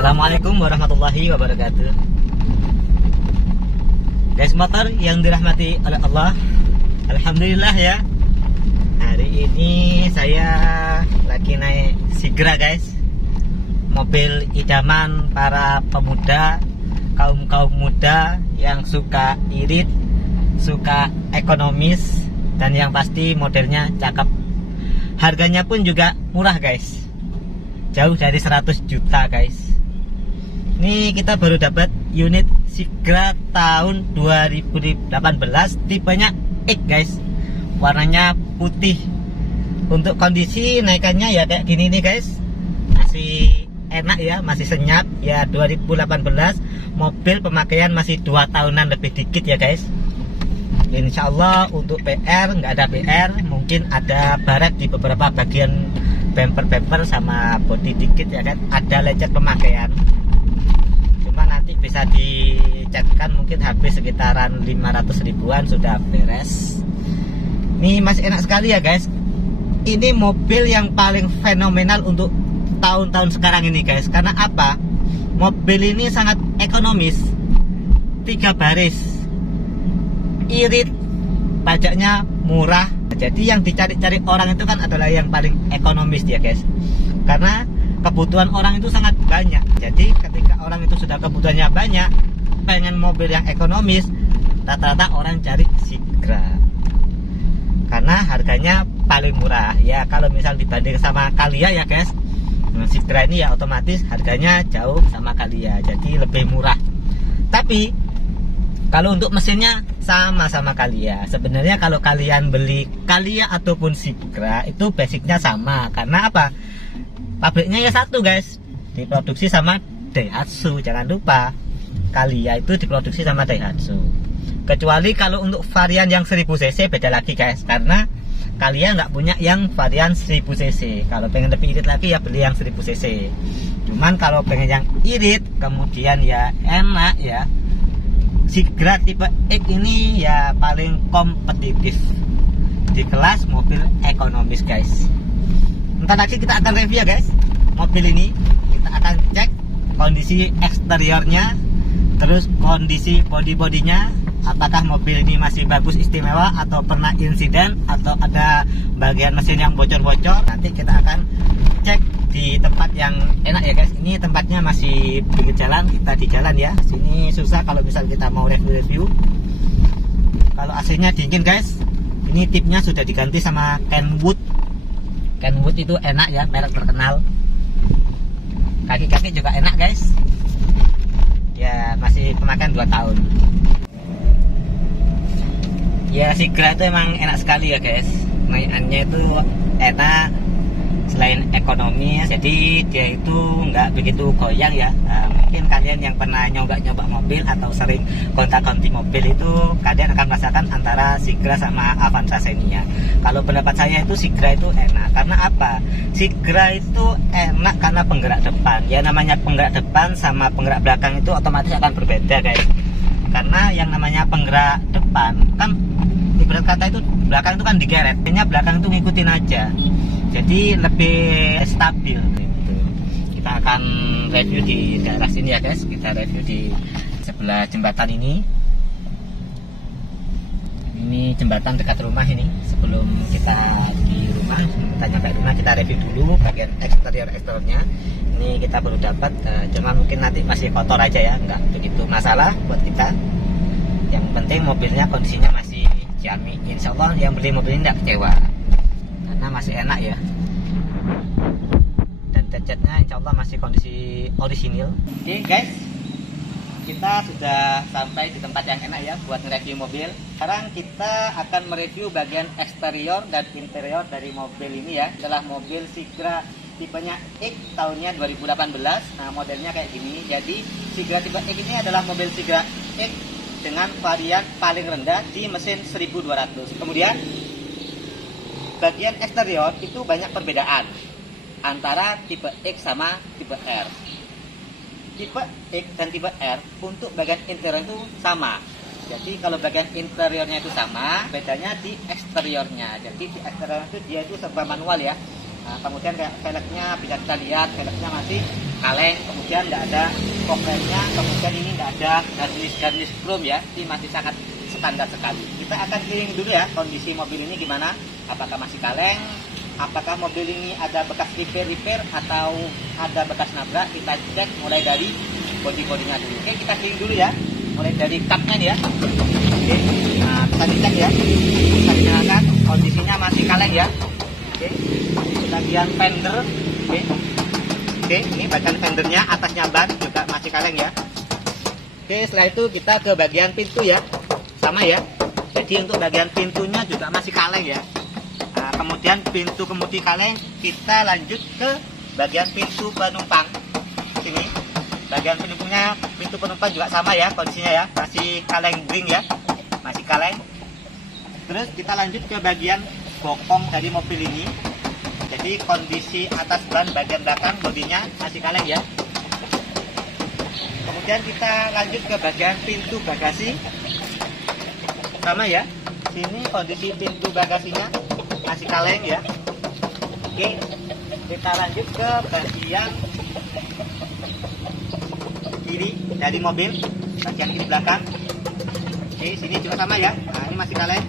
Assalamualaikum warahmatullahi wabarakatuh. Guys motor yang dirahmati oleh Allah, alhamdulillah ya. Hari ini saya lagi naik Sigra guys, mobil idaman para pemuda, kaum muda yang suka irit, suka ekonomis, dan yang pasti modelnya cakep. Harganya pun juga murah guys, jauh dari 100 juta guys. Ini kita baru dapat unit Sigra tahun 2018, tipenya X guys, warnanya putih. Untuk kondisi naikannya ya kayak gini nih guys, masih enak ya, masih senyap ya. 2018, mobil pemakaian masih 2 tahunan lebih dikit ya guys. Insya Allah untuk PR nggak ada PR, mungkin ada baret di beberapa bagian bumper sama bodi dikit ya kan, ada lecet pemakaian. Cuma nanti bisa dicatkan, mungkin habis sekitaran 500 ribuan sudah beres. Ini masih enak sekali ya guys. Ini mobil yang paling fenomenal untuk tahun-tahun sekarang ini guys. Karena apa? Mobil ini sangat ekonomis, 3 baris, irit, pajaknya murah. Jadi yang dicari-cari orang itu kan adalah yang paling ekonomis ya guys. Karena kebutuhan orang itu sangat banyak. Jadi ketika orang itu sudah kebutuhannya banyak, pengen mobil yang ekonomis, rata-rata orang cari Sigra karena harganya paling murah ya. Kalau misal dibanding sama Calya ya guys, Sigra ini ya otomatis harganya jauh sama Calya, jadi lebih murah. Tapi kalau untuk mesinnya sama Calya. Sebenarnya kalau kalian beli Calya ataupun Sigra itu basicnya sama. Karena apa? Pabriknya ya satu guys, diproduksi sama Daihatsu. Jangan lupa Calya itu diproduksi sama Daihatsu. Kecuali kalau untuk varian yang 1000 cc beda lagi guys, karena Calya nggak punya yang varian 1000 cc. Kalau pengen lebih irit lagi ya beli yang 1000 cc. Cuman kalau pengen yang irit kemudian ya enak ya, Sigra tipe X ini ya paling kompetitif di kelas mobil ekonomis guys. Ntar lagi kita akan review ya guys mobil ini. Kita akan cek kondisi eksteriornya, terus kondisi body-bodinya, apakah mobil ini masih bagus istimewa atau pernah insiden atau ada bagian mesin yang bocor-bocor. Nanti kita akan cek di tempat yang enak ya guys. Ini tempatnya masih pinggir jalan, kita di jalan ya. Sini susah kalau misal kita mau review. Kalau AC-nya dingin guys. Ini tipnya sudah diganti sama Kenwood. Kenwood itu enak ya, merek terkenal. Kaki-kaki juga enak guys. Ya masih pemakaian 2 tahun. Ya Sigra itu emang enak sekali ya guys. Naikannya itu enak, selain ekonomis, jadi dia itu nggak begitu goyang ya. Mungkin kalian yang pernah nyoba mobil atau sering gonta-ganti mobil itu kalian akan merasakan antara Sigra sama Avanza Xenia. Kalau pendapat saya itu Sigra itu enak. Karena apa? Sigra itu enak karena penggerak depan. Ya namanya penggerak depan sama penggerak belakang itu otomatis akan berbeda guys. Karena yang namanya penggerak depan kan ibarat kata itu belakang itu kan digeret, hanya belakang itu ngikutin aja. Jadi lebih stabil gitu. Kita akan review di daerah sini ya guys. Kita review di sebelah jembatan ini. Ini jembatan dekat rumah ini. Sebelum kita di rumah, kita nyampe rumah, kita review dulu bagian eksteriornya. Ini kita baru dapat, cuma mungkin nanti masih kotor aja ya, nggak begitu masalah buat kita. Yang penting mobilnya kondisinya masih jamin. Insya Allah yang beli mobil ini nggak kecewa, karena masih enak ya. Dan catnya insya Allah masih kondisi orisinil. Oke guys, kita sudah sampai di tempat yang enak ya buat nge-review mobil. Sekarang kita akan mereview bagian eksterior dan interior dari mobil ini ya. Adalah mobil Sigra tipenya X, tahunnya 2018. Nah modelnya kayak gini. Jadi Sigra tipe X ini adalah mobil Sigra X dengan varian paling rendah di mesin 1200. Kemudian bagian eksterior itu banyak perbedaan antara tipe X sama tipe R. Tipe X dan tipe R untuk bagian interior itu sama. Jadi kalau bagian interiornya itu sama, bedanya di eksteriornya. Jadi di eksterior itu dia itu serba manual ya. Nah, kemudian kayak velgnya bisa kita lihat, velgnya masih kaleng, kemudian tidak ada kokletnya, kemudian ini tidak ada garnish chrome ya, ini masih sangat standar sekali. Kita akan cleaning dulu ya kondisi mobil ini gimana, apakah masih kaleng, apakah mobil ini ada bekas repair atau ada bekas nabrak. Kita cek mulai dari body-bodinya dulu. Oke, kita cleaning dulu ya, mulai dari cupnya nih ya. Oke, nah bisa dicek ya, bisa dinyalakan, kondisinya masih kaleng ya. Oke, bagian fender, oke, ini bagian fendernya, atasnya ban juga masih kaleng ya. Oke, setelah itu kita ke bagian pintu ya, sama ya. Jadi untuk bagian pintunya juga masih kaleng ya. Nah, kemudian pintu kemudi kaleng, kita lanjut ke bagian pintu penumpang. Sini, bagian pintu penumpang juga sama ya kondisinya ya, masih kaleng ring ya, masih kaleng. Terus kita lanjut ke bagian bokong dari mobil ini. Jadi kondisi atas ban bagian belakang bodinya masih kaleng ya. Kemudian kita lanjut ke bagian pintu bagasi, sama ya. Sini kondisi pintu bagasinya masih kaleng ya. Oke, kita lanjut ke bagian kiri dari mobil, bagian kiri belakang. Oke, sini juga sama ya. Nah, ini masih kaleng.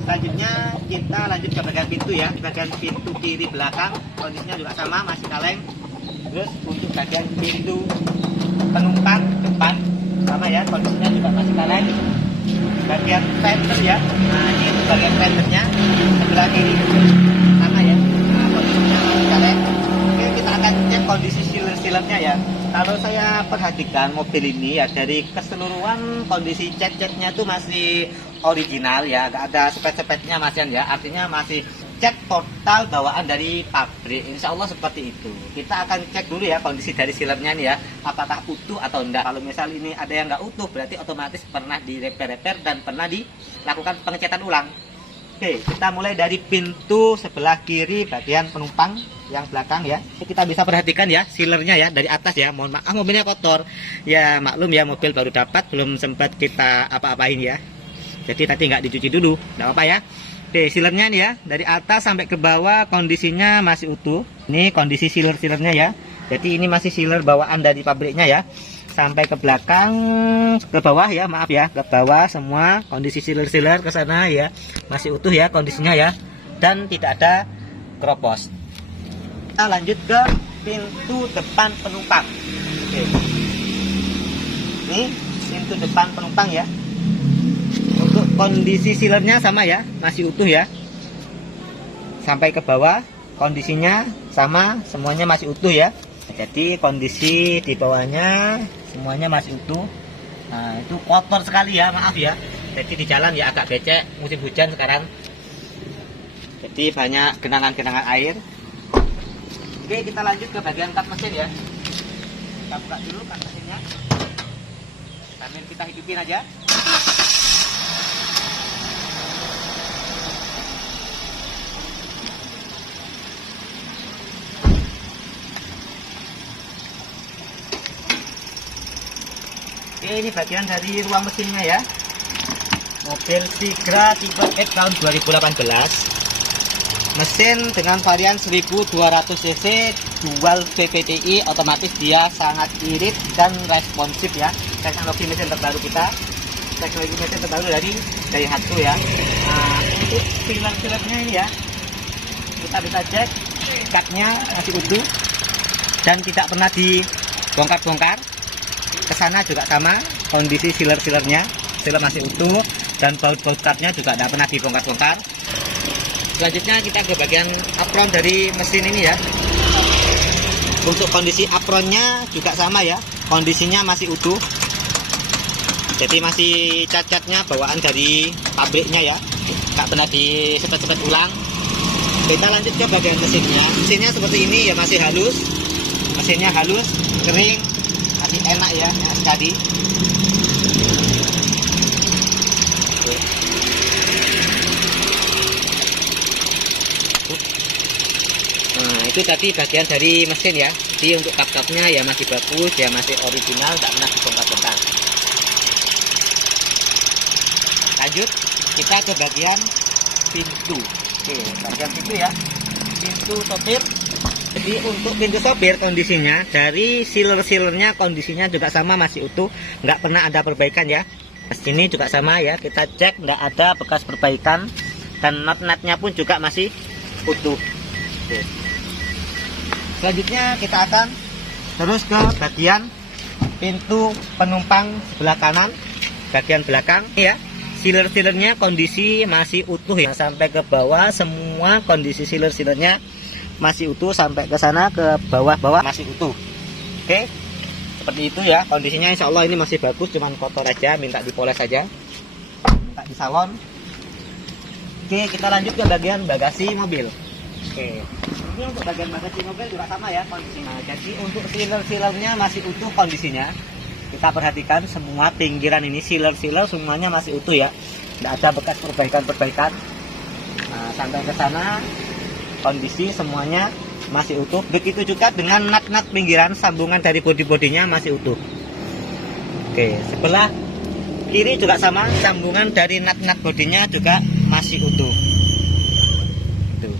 Selanjutnya kita lanjut ke bagian pintu ya, bagian pintu kiri belakang kondisinya juga sama, masih kaleng. Terus untuk bagian pintu penumpang depan sama ya, kondisinya juga masih kaleng. Bagian fender ya, nah ini untuk bagian fendernya sebelah kiri sama ya, nah kondisinya masih kaleng. Oke, kita akan cek kondisi sealer-sealernya ya. Kalau saya perhatikan mobil ini ya, dari keseluruhan kondisi cat-catnya itu masih original ya, nggak ada sepet-sepetnya masian ya, artinya masih cat total bawaan dari pabrik. Insya Allah seperti itu. Kita akan cek dulu ya kondisi dari sealernya nih ya, apakah utuh atau enggak. Kalau misal ini ada yang nggak utuh, berarti otomatis pernah di repair dan pernah dilakukan pengecetan ulang. Oke, kita mulai dari pintu sebelah kiri bagian penumpang yang belakang ya. Kita bisa perhatikan ya sealernya ya dari atas ya. Mohon maaf mobilnya kotor. Ya maklum ya, mobil baru dapat, belum sempat kita apa-apain ya. Jadi tadi nggak dicuci dulu, nggak apa-apa ya. Oke, sealernya nih ya, dari atas sampai ke bawah kondisinya masih utuh. Ini kondisi sealer-sealernya ya. Jadi ini masih sealer bawaan dari pabriknya ya. Sampai ke belakang, ke bawah ya, maaf ya, ke bawah semua kondisi sealer-sealer ke sana ya. Masih utuh ya kondisinya ya. Dan tidak ada keropos. Kita lanjut ke pintu depan penumpang. Oke. Ini pintu depan penumpang ya. Untuk kondisi sealernya sama ya, masih utuh ya. Sampai ke bawah kondisinya sama, semuanya masih utuh ya. Jadi kondisi di bawahnya semuanya masih utuh. Nah, itu kotor sekali ya, maaf ya. Jadi di jalan ya agak becek, musim hujan sekarang. Jadi banyak genangan-genangan air. Oke, kita lanjut ke bagian kap mesin ya. Kita buka dulu kap mesinnya. Sambil kita hidupin aja. Oke, ini bagian dari ruang mesinnya ya. Mobil Sigra tipe X tahun 2018. Mesin dengan varian 1200 cc dual VVTi, otomatis dia sangat irit dan responsif ya. Teknologi mesin terbaru kita, teknologi mesin terbaru dari Daihatsu ya. Nah, untuk sealer-sealernya ini ya, kita bisa cek catnya masih utuh dan tidak pernah dibongkar-bongkar. Kesana juga sama, kondisi sealer-sealernya, sealer masih utuh dan baut-baut catnya juga tidak pernah dibongkar-bongkar. Selanjutnya kita ke bagian apron dari mesin ini ya. Untuk kondisi apronnya juga sama ya, kondisinya masih utuh. Jadi masih cat-catnya bawaan dari pabriknya ya, nggak pernah disepet-sepet ulang. Kita lanjut ke bagian mesinnya. Mesinnya seperti ini ya, masih halus, mesinnya halus, kering, masih enak ya, enak sekali. Nah, itu tadi bagian dari mesin ya. Jadi untuk kap-kapnya ya masih bagus, ya masih original, tidak pernah dibongkar-bongkar. Lanjut kita ke bagian pintu. Oke, bagian pintu ya. pintu sopir. Jadi untuk pintu sopir kondisinya dari sealer-sealernya kondisinya juga sama, masih utuh, nggak pernah ada perbaikan ya. Sini juga sama ya, kita cek nggak ada bekas perbaikan, dan nut-nutnya pun juga masih utuh. Oke. Selanjutnya kita akan terus ke bagian pintu penumpang sebelah kanan, bagian belakang ya. Sealer-sealernya kondisi masih utuh ya, sampai ke bawah semua kondisi sealer-sealernya masih utuh, sampai ke sana ke bawah-bawah masih utuh. Oke, seperti itu ya kondisinya. Insya Allah ini masih bagus, cuman kotor aja, minta dipoles saja, minta di salon. Oke, kita lanjut ke bagian bagasi mobil. Oke, ini untuk bagian bagasi mobil juga sama ya kondisinya. Jadi untuk sealer-sealernya masih utuh kondisinya. Kita perhatikan semua pinggiran ini sealer-sealer semuanya masih utuh ya, tidak ada bekas perbaikan-perbaikan. Nah, sampai ke sana kondisi semuanya masih utuh. Begitu juga dengan nut-nut pinggiran sambungan dari bodi-bodinya masih utuh. Oke, sebelah kiri juga sama, sambungan dari nut-nut bodinya juga masih utuh. Tuh.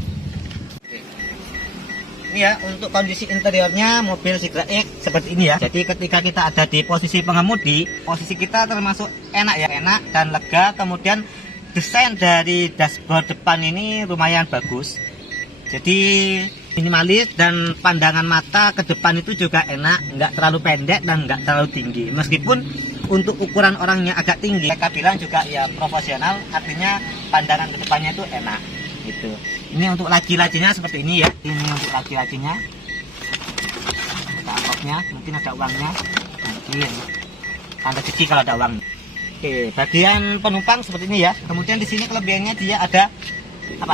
Ini ya untuk kondisi interiornya mobil Sigra X seperti ini ya. Jadi ketika kita ada di posisi pengemudi, posisi kita termasuk enak ya, enak dan lega. Kemudian desain dari dashboard depan ini lumayan bagus. Jadi minimalis dan pandangan mata ke depan itu juga enak, nggak terlalu pendek dan nggak terlalu tinggi. Meskipun untuk ukuran orangnya agak tinggi, mereka bilang juga ya profesional, artinya pandangan ke depannya itu enak gitu. Ini untuk laci-lacinya seperti ini ya. Ini untuk laci-lacinya. Ada amplopnya, mungkin ada uangnya. Mungkin tanda cuci kalau ada uang. Oke, bagian penumpang seperti ini ya. Kemudian di sini kelebihannya dia ada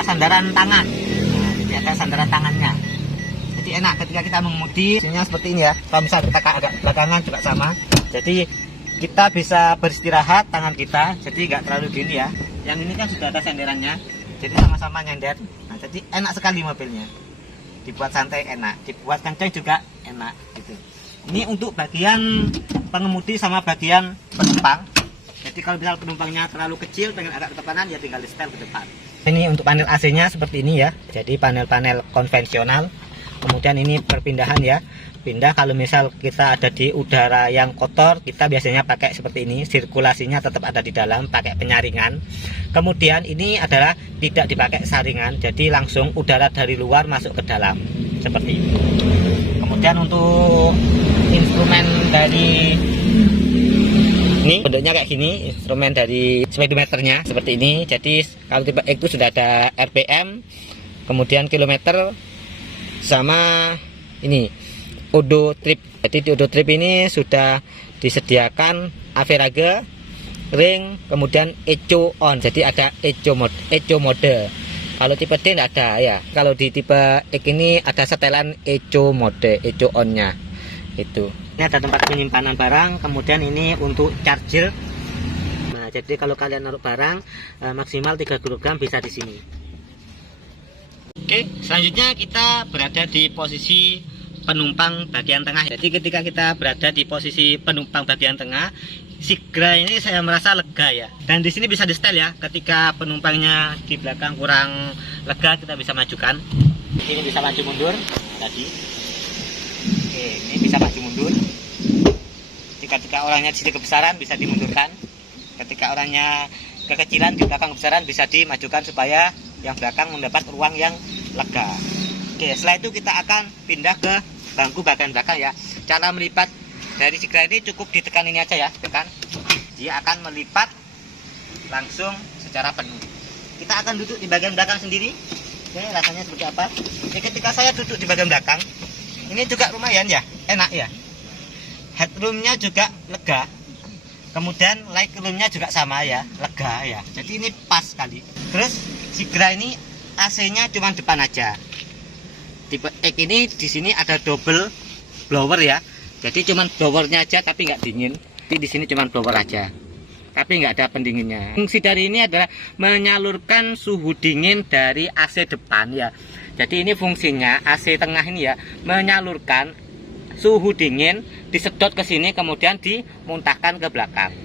sandaran tangan. Ada sandaran tangannya, jadi enak ketika kita mengemudi. Isinya seperti ini ya. Kalau misalnya kita agak belakangan juga sama, jadi kita bisa beristirahat tangan kita, jadi nggak terlalu gini ya. Yang ini kan sudah ada senderannya, jadi sama-sama nyender. Nah, jadi enak sekali mobilnya, dibuat santai enak, dibuat kencang juga enak gitu. Ini untuk bagian pengemudi sama bagian penumpang. Jadi kalau misal penumpangnya terlalu kecil, pengen agak ke depanan, ya tinggal di setel ke depan. Ini untuk panel AC-nya seperti ini ya. Jadi panel-panel konvensional. Kemudian ini perpindahan ya. Pindah kalau misal kita ada di udara yang kotor, kita biasanya pakai seperti ini. Sirkulasinya tetap ada di dalam, pakai penyaringan. Kemudian ini adalah tidak dipakai saringan, jadi langsung udara dari luar masuk ke dalam. Seperti ini. Kemudian untuk instrumen dari ini bentuknya kayak gini, instrumen dari speedometernya seperti ini. Jadi kalau tipe X itu sudah ada RPM, kemudian kilometer, sama ini odo trip. Jadi di odo trip ini sudah disediakan average, ring, kemudian eco on. Jadi ada eco mode. Kalau tipe D tidak ada ya. Kalau di tipe X ini ada setelan eco mode, eco on-nya. Itu. Ini ada tempat penyimpanan barang, kemudian ini untuk charger. Nah, jadi kalau kalian naruh barang maksimal 3 kg bisa di sini. Oke, selanjutnya kita berada di posisi penumpang bagian tengah. Jadi ketika kita berada di posisi penumpang bagian tengah, Sigra ini saya merasa lega ya. Dan di sini bisa di setel ya. Ketika penumpangnya di belakang kurang lega, kita bisa majukan. Ini bisa maju mundur tadi. Oke, ini bisa maju mundur. Ketika orangnya di sini kebesaran bisa dimundurkan. Ketika orangnya kekecilan di belakang kebesaran bisa dimajukan supaya yang belakang mendapat ruang yang lega. Oke, setelah itu kita akan pindah ke bangku bagian belakang ya. Cara melipat dari Sigra ini cukup ditekan ini aja ya, tekan. Dia akan melipat langsung secara penuh. Kita akan duduk di bagian belakang sendiri. Oke, rasanya seperti apa? Oke, ketika saya duduk di bagian belakang, ini juga lumayan ya, enak ya. Headroomnya juga lega. Kemudian legroomnya juga sama ya, lega ya. Jadi ini pas sekali. Terus Sigra ini AC-nya cuma depan aja. Tipe X ini di sini ada double blower ya. Jadi cuma blowernya aja tapi nggak dingin. Tapi di sini cuma blower aja. Tapi nggak ada pendinginnya. Fungsi dari ini adalah menyalurkan suhu dingin dari AC depan ya. Jadi ini fungsinya AC tengah ini ya, menyalurkan suhu dingin disedot ke sini kemudian dimuntahkan ke belakang.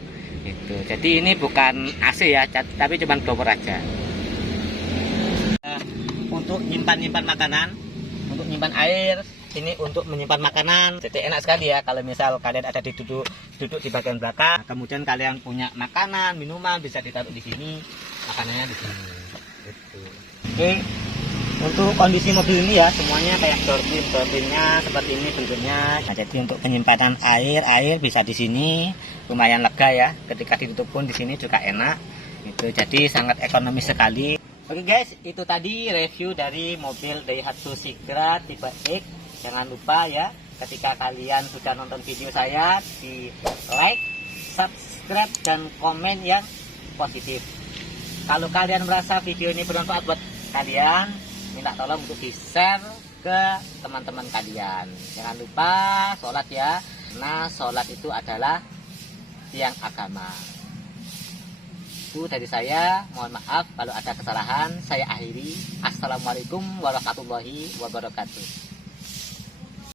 Itu. Jadi ini bukan AC ya, tapi cuma blower aja. Untuk untuk nyimpan makanan, untuk nyimpan air. Ini untuk menyimpan makanan. Jadi enak sekali ya kalau misal kalian ada duduk di bagian belakang, kemudian kalian punya makanan, minuman bisa ditaruh di sini, makanannya di sini. Gitu. Oke. Untuk kondisi mobil ini ya semuanya kayak door-pinnya seperti ini bentuknya. Nah, jadi untuk penyimpanan air bisa di sini, lumayan lega ya. Ketika ditutup pun di sini juga enak. Itu jadi sangat ekonomis sekali. Oke guys, itu tadi review dari mobil Daihatsu Sigra tipe X. Jangan lupa ya, ketika kalian sudah nonton video saya, di like, subscribe, dan komen yang positif. Kalau kalian merasa video ini bermanfaat buat kalian, minta tolong untuk di-share ke teman-teman kalian. Jangan lupa sholat ya, karena sholat itu adalah tiang agama. Itu dari saya, mohon maaf kalau ada kesalahan. Saya akhiri. Assalamualaikum warahmatullahi wabarakatuh.